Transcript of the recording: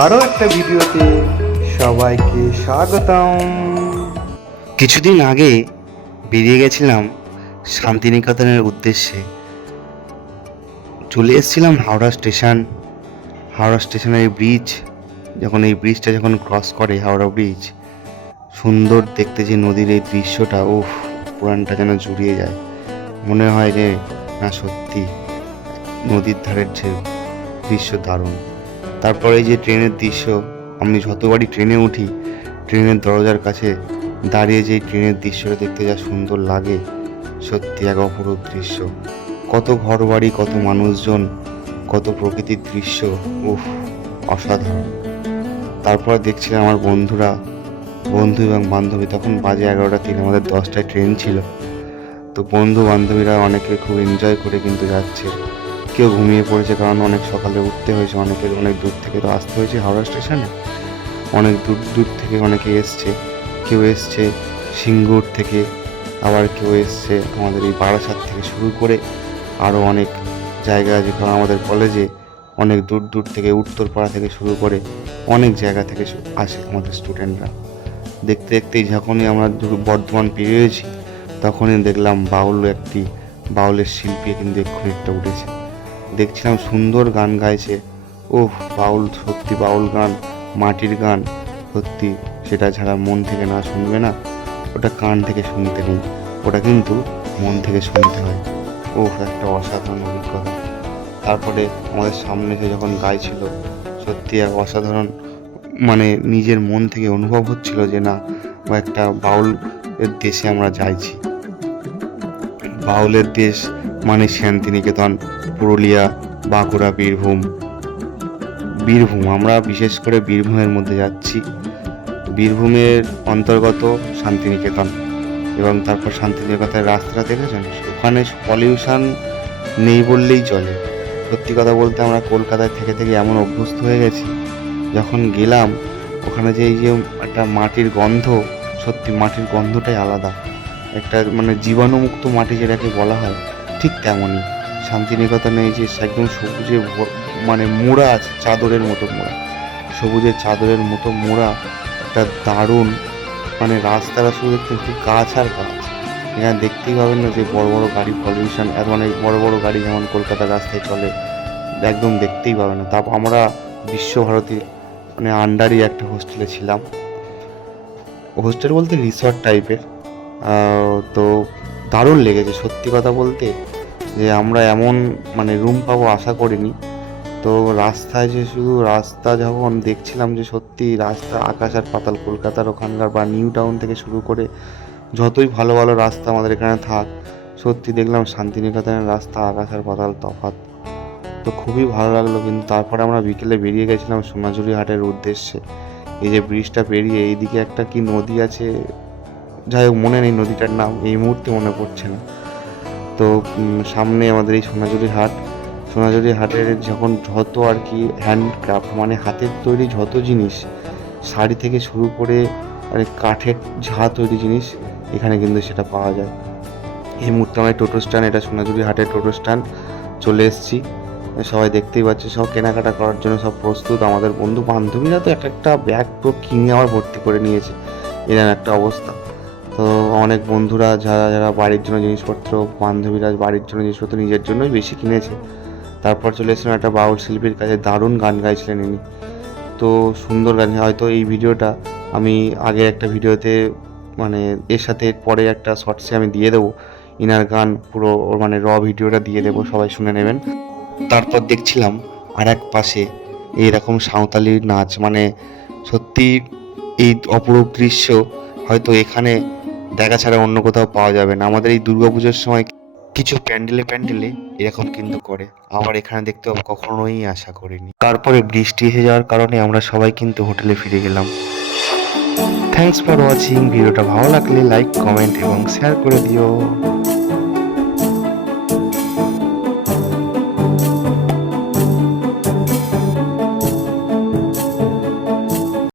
আরও একটা ভিডিওতে সবাইকে স্বাগতম। কিছুদিন আগে বেরিয়ে গেছিলাম শান্তিনিকেতনের উদ্দেশ্যে। চলে এসেছিলাম হাওড়া স্টেশনের এই ব্রিজ, এই ব্রিজটা যখন ক্রস করে হাওড়া ব্রিজ, সুন্দর দেখতে যে নদীর এই দৃশ্যটা, পুরানটা যেন জুড়িয়ে যায়। মনে হয় যে না, সত্যি নদীর ধারের যে দৃশ্য দারুণ। তারপরে এই যে ট্রেনের দৃশ্য, আমি যতবারই ট্রেনে উঠি, ট্রেনের দরজার কাছে দাঁড়িয়ে যে ট্রেনের দৃশ্যটা দেখতে যা সুন্দর লাগে, সত্যি এক অপরূপ দৃশ্য। কত ঘরবাড়ি, কত মানুষজন, কত প্রকৃতির দৃশ্য, অসাধারণ। তারপর দেখছিলাম আমার বন্ধু এবং বান্ধবী, তখন বাজে 11টা 3, আমাদের 10টায় ট্রেন ছিল। তো বন্ধু বান্ধবীরা অনেকে খুব এনজয় করে কিন্তু যাচ্ছে, কেউ ঘুমিয়ে পড়েছে, কারণ অনেক সকালে উঠতে হয়েছে, অনেকের অনেক দূর থেকে তো আসতে হয়েছে হাওড়া স্টেশনে, অনেক দূর থেকে অনেকে এসছে। কেউ এসছে সিঙ্গুর থেকে, আবার কেউ এসছে আমাদের এই বারাসাত থেকে শুরু করে আরও অনেক জায়গা আছে, কারণ আমাদের কলেজে অনেক দূর থেকে, উত্তরপাড়া থেকে শুরু করে অনেক জায়গা থেকে আসে আমাদের স্টুডেন্টরা। দেখতে দেখতেই যখনই আমরা বর্ধমান পেরিয়েছি, তখনই দেখলাম বাউলের শিল্পী কিন্তু এক্ষুনি একটা উঠেছে। দেখছিলাম সুন্দর গান গাইছে। বাউল, সত্যি বাউল গান, মাটির গান, সত্যি সেটা ছাড়া মন থেকে না শুনবে না, ওটা কান থেকে শুনতে নেই, ওটা কিন্তু মন থেকে শুনতে হয়। একটা অসাধারণ অভিজ্ঞতা। তারপরে আমাদের সামনে সে যখন গাইছিল, সত্যি এক অসাধারণ, নিজের মন থেকে অনুভব হচ্ছিল যে না, একটা বাউলের দেশে আমরা যাইছি। বাউলের দেশ মানে শান্তিনিকেতন, পুরুলিয়া, বাঁকুড়া, বীরভূম। আমরা বিশেষ করে বীরভূমের মধ্যে যাচ্ছি। বীরভূমের অন্তর্গত শান্তিনিকেতন, এবং তারপর শান্তিনিকেতনের রাস্তাটা দেখেছেন, ওখানে পলিউশন নেই বললেই চলে। সত্যি কথা বলতে আমরা কলকাতায় থেকে এমন অভ্যস্ত হয়ে গেছি, যখন গেলাম ওখানে যে এই যে একটা মাটির গন্ধ, সত্যি মাটির গন্ধটাই আলাদা। একটা জীবাণুমুক্ত মাটি যেটাকে বলা হয়, ঠিক তেমনই শান্তিনিকেতনে এই যে একদম সবুজে মোড়া আছে, চাদরের মতো মোড়া, সবুজের চাদরের মতো মোড়া একটা দারুণ, রাস্তাটা শুধু দেখতে শুধু গাছ আর গাছ। এখানে দেখতেই পাবেন না যে বড় বড় গাড়ি, পলিউশন এত, বড় বড় গাড়ি যেমন কলকাতার রাস্তায় চলে, একদম দেখতেই পাবে না। তারপর আমরা বিশ্বভারতী আন্ডারই একটা হোস্টেলে ছিলাম। হোস্টেল বলতে রিসর্ট টাইপের। তো দারুণ লেগেছে সত্যি কথা বলতে, যে আমরা এমন রুম পাবো আশা করিনি। তো রাস্তায় যে শুধু রাস্তা যখন দেখছিলাম, যে সত্যি রাস্তা আকাশ আর পাতাল। কলকাতার ওখানকার বা নিউ টাউন থেকে শুরু করে যতই ভালো ভালো রাস্তা আমাদের এখানে থাক, সত্যি দেখলাম শান্তিনিকেতনের রাস্তা আকাশ আর পাতাল তফাৎ। তো খুবই ভালো লাগলো। কিন্তু তারপরে আমরা বিকেলে বেরিয়ে গেছিলাম সোনাঝুরি হাটের উদ্দেশ্যে। এই যে ব্রিজটা পেরিয়ে এইদিকে একটা কি নদী আছে, যাই হোক মনে নেই নদীটার নাম, এই মুহূর্তে মনে পড়ছে না। তো সামনে আমাদের এই সোনাঝুরি হাটের যখন যত আর কি হ্যান্ডক্রাফট, হাতের তৈরি যত জিনিস, শাড়ি থেকে শুরু করে কাঠের ঝা তৈরি জিনিস, এখানে কিন্তু সেটা পাওয়া যায়। এই মুহূর্তে আমার টোটো স্ট্যান্ড, এটা সোনাঝুরি হাটের টোটো স্ট্যান্ড, চলে এসেছি। সবাই দেখতেই পাচ্ছে, সব কেনাকাটা করার জন্য সব প্রস্তুত। আমাদের বন্ধু বান্ধবীরা তো একটা ব্যাগ পুরো কিনে আবার ভর্তি করে নিয়েছে, এরকম একটা অবস্থা। তো অনেক বন্ধুরা যারা বাড়ির জন্য জিনিসপত্র, বান্ধবীরা বাড়ির জন্য জিনিসপত্র নিজের জন্যই বেশি কিনেছে। তারপর চলে এসেছিলাম একটা বাউল শিল্পীর কাছে, দারুণ গান গাইছিলেন ইনি। তো সুন্দর গান, হয়তো এই ভিডিওটা আমি আগে একটা ভিডিওতে এর সাথে পরে একটা শর্টসে আমি দিয়ে দেবো, ইনার গান পুরো র ভিডিওটা দিয়ে দেবো, সবাই শুনে নেবেন। তারপর দেখছিলাম আর এক পাশে এইরকম সাঁওতালি নাচ, সত্যি এই অপরূপ দৃশ্য হয়তো এখানে দেখা ছাড়া অন্য কোথাও পাওয়া যাবে না। আমাদের এই দুর্গাপুজোর সময় কিছু প্যান্ডেলে এরকম কিন্তু করে, আবার এখানে দেখতে কখনোই আশা করিনি। তারপরে বৃষ্টি এসে যাওয়ার কারণে আমরা সবাই কিন্তু হোটেলে ফিরে গেলাম। Thanks for watching. ভিডিওটা ভালো লাগলে লাইক, কমেন্ট এবং শেয়ার করে দিও।